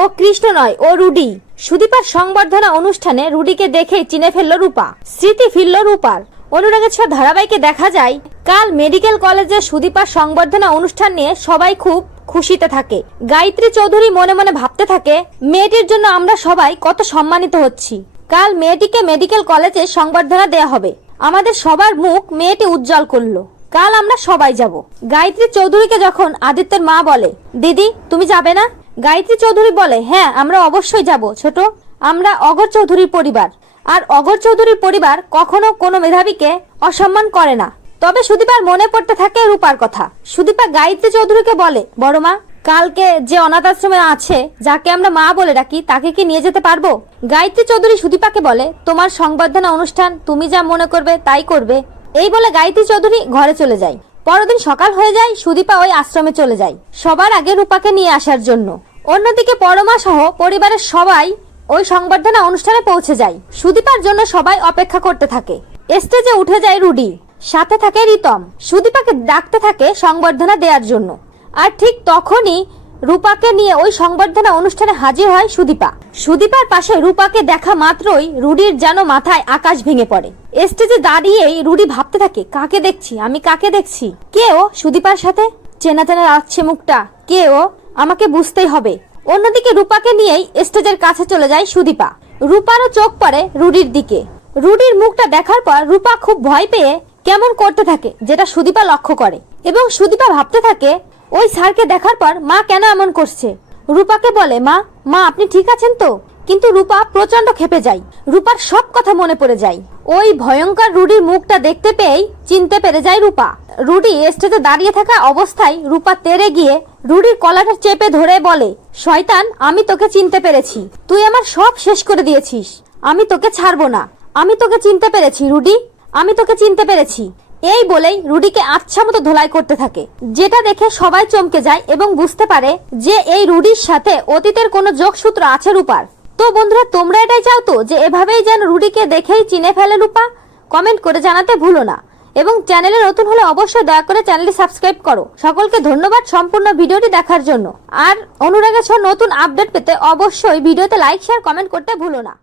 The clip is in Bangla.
ও কৃষ্ণ নয়, ও রুডি। সুদীপার সংবর্ধনা অনুষ্ঠানে রুডিকে দেখেই চিনে ফেলল রূপা। স্মৃতি ফিরল রূপার। অনুরাগের ছোঁয়া ধারাবাহিকে দেখা যায়, কাল মেডিকেল কলেজে সুদীপার সংবর্ধনা অনুষ্ঠান নিয়ে সবাই খুব খুশিতে থাকে। গায়ত্রী চৌধুরী মনে মনে ভাবতে থাকে, মেয়েটির জন্য আমরা সবাই কত সম্মানিত হচ্ছি। কাল মেয়েটিকে মেডিকেল কলেজে সংবর্ধনা দেয়া হবে। আমাদের সবার মুখ মেয়েটি উজ্জ্বল করল। কাল আমরা সবাই যাব। গায়ত্রী চৌধুরীকে যখন আদিত্যের মা বলে, দিদি, তুমি যাবে না? গায়ত্রী চৌধুরী বলে হ্যাঁ আমরা অবশ্যই যাব, ছোট। আমরা অগর চৌধুরীর পরিবার। আর অগর চৌধুরীর পরিবার কখনো কোনো মেধাবীকে অসম্মান করে না। তবে সুদীপার মনে পড়তে থাকে রূপার কথা। সুদীপা গায়ত্রী চৌধুরীকে বলে, বড় মা, কালকে যে অনাথ আশ্রমে আছে, যাকে আমরা মা বলে ডাকি, তাকে কি নিয়ে যেতে পারব? গায়ত্রী চৌধুরী সুদীপাকে বলে, তোমার সংবর্ধনা অনুষ্ঠান, তুমি যা মনে করবে, তাই করবে। এই বলে গায়ত্রী চৌধুরী ঘরে চলে যায়। পরদিন সকাল হয়ে যায়, সুদীপা ওই আশ্রমে চলে যায়। সবার আগে রূপাকে নিয়ে আসার জন্য। অন্যদিকে পরমা সহ পরিবারের সবাই ওই সংবর্ধনা অনুষ্ঠানে পৌঁছে যায়। সুদীপার জন্য সবাই অপেক্ষা করতে থাকে। স্টেজে উঠে যায় রুডি। সাথে থাকে রিতম। সুদীপাকে ডাকতে থাকে সংবর্ধনা দেওয়ার জন্য। আর ঠিক তখনই রূপাকে নিয়ে ওই সংবর্ধনা অনুষ্ঠানে হাজির হয় সুদীপা। সুদীপার পাশে রূপাকে দেখা মাত্রই রুডির যেন মাথায় আকাশ ভেঙে পড়ে। স্টেজে দাঁড়িয়েই রুডি ভাবতে থাকে, কাকে দেখছি? আমি কাকে দেখছি? কে ও? সুদীপার সাথে। চেনা চেনা লাগছে মুখটা। কে ও? আমাকে বুঝতেই হবে। অন্যদিকে রূপাকে নিয়েই স্টেজের কাছে চলে যায় সুদীপা। রূপারও চোখ পড়ে রুডির দিকে। রুডির মুখটা দেখার পর রূপা খুব ভয় পেয়ে কেমন করতে থাকে, যেটা সুদীপা লক্ষ্য করে। এবং সুদীপা ভাবতে থাকে ওই স্যারকে দেখার পর মা কেন এমন করছে? রূপাকে বলে, মা মা, আপনি ঠিক আছেন তো? কিন্তু রূপা প্রচণ্ড খেপে যায়। রূপার সব কথা মনে পড়ে যায়। ওই ভয়ঙ্কর রুডির মুখটা দেখতে পেয়েই চিনতে পেরে যায় রূপা। রুডি স্টেজে দাঁড়িয়ে থাকা অবস্থায় রূপা তেরে গিয়ে রুডির কলাটা চেপে ধরে বলে, শয়তান, আমি তোকে চিনতে পেরেছি। তুই আমার সব শেষ করে দিয়েছিস। আমি তোকে ছাড়বো না। আমি তোকে চিনতে পেরেছি, রুডি। আমি তোকে চিনতে পেরেছি। এই বলেই রুডিকে আচ্ছা মতো ধোলাই করতে থাকে। যেটা দেখে সবাই চমকে যায় এবং বুঝতে পারে যে এই রুডির সাথে অতীতের কোনো যোগসূত্র আছে রূপার। তো বন্ধুরা, তোমরা এটাই চাও তো যে এভাবেই যেন রুডিকে দেখেই চিনে ফেলে রূপা? কমেন্ট করে জানাতে ভুলো না। এবং চ্যানেলে নতুন হলে অবশ্যই দয়া করে চ্যানেলটি সাবস্ক্রাইব করো। সকলকে ধন্যবাদ সম্পূর্ণ ভিডিওটি দেখার জন্য। আর অনুরাগের নতুন আপডেট পেতে অবশ্যই ভিডিওতে লাইক, শেয়ার, কমেন্ট করতে ভুলো না।